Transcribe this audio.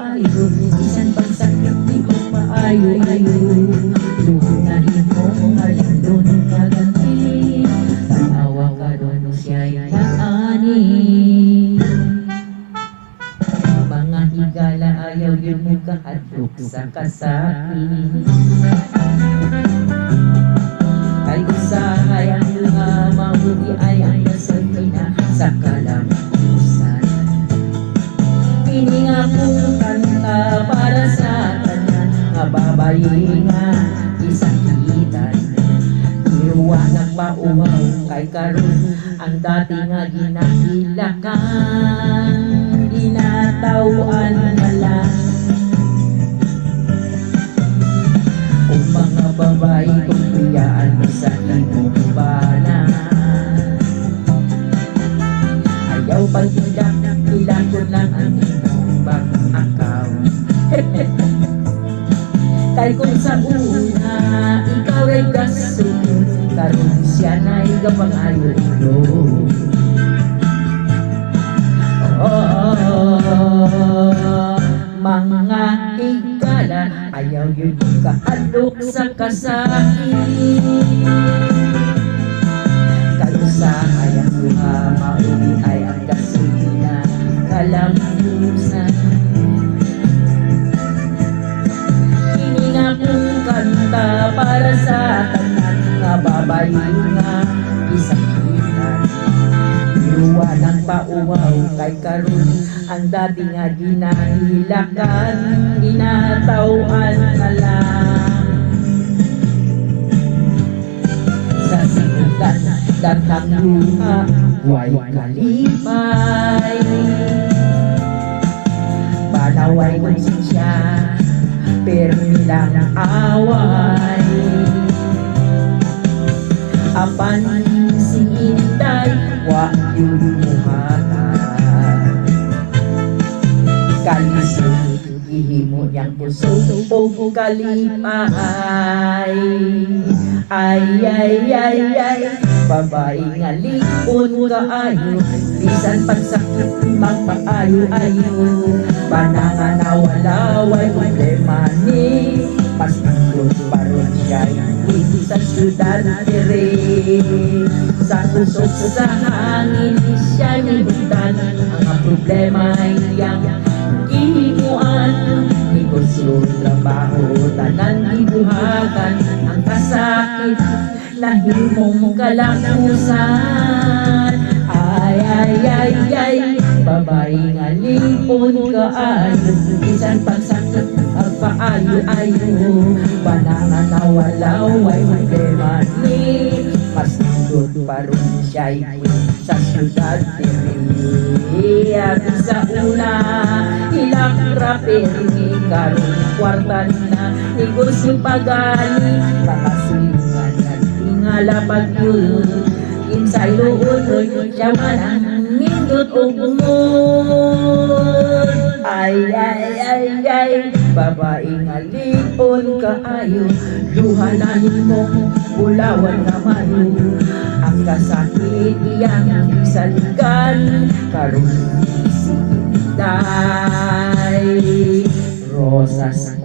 kaayo, bisan pagsakit di ko maayo-ayo. Luhunahin mo alindon kaganti, tanawa ka ron siya'y naani. Mga higala ayaw yun mo kahadlok sa kasakit. Ay usahay ang mga mabuti ay ang gasolina sa kalambusan. Pininga kong kanta para sa tanan, nga babayi nga isakitan. Iruwa nagpaumaw kay karon ang dati nga ginakilakan, ginatawaan na lang. O mga babae kung piyaan mo sa imong bana, ayaw pag-ilak, ilang ko lang ang imong bank account. Kay kung sa una, ikaw ay kasunod, karon siya na igapangayo ulo. Mga higala, ayaw yun kahadlok sa kasakit. Kalusahay ang mga mauli ay ang gasolina kalambusan. Hininga kong kanta para sa tanan, nga babayi nga isakitan. Iruwa ng pauwaw kay karon ang dati nga ginahilakan, ginatawaan na lang. Sa sinugan datang luha, huway kalipay. Panaway konsensya, pero nilang away. Apan si Inday, wa yun muhatan. Kalisod, ihimo niyang puso o kalipay. Ay, babae nga lipon kaayo, bisan pagsakit magpaayo-ayo. Panangan nawalaway problema ni, mas nanglos paron siya hindi sa syudad dire. Sa kusog sa hangin siya nibutan, ang problema ay iyang ihimuan. Negosyo, trabaho, tanan ibuhagan, ang kasakit nahimong kalamusan. Ay, babae nga lipon kaayo, bisan pagsakit ang paayo-ayo. Panangan nawalaway problema ni, mas nindot paron siya'y sa syudad dire. At sa una, ilang raperi, karon kwarta na, negosyo pagani, makasilingan at tingala pag-yun. Insay luod, siya man ang nindot o bumod. Ay, babae nga lipon kaayo, duhanahin mo, ulawan nga mayo. Ang kasakit iyang isaligan, karon si Inday. Rosas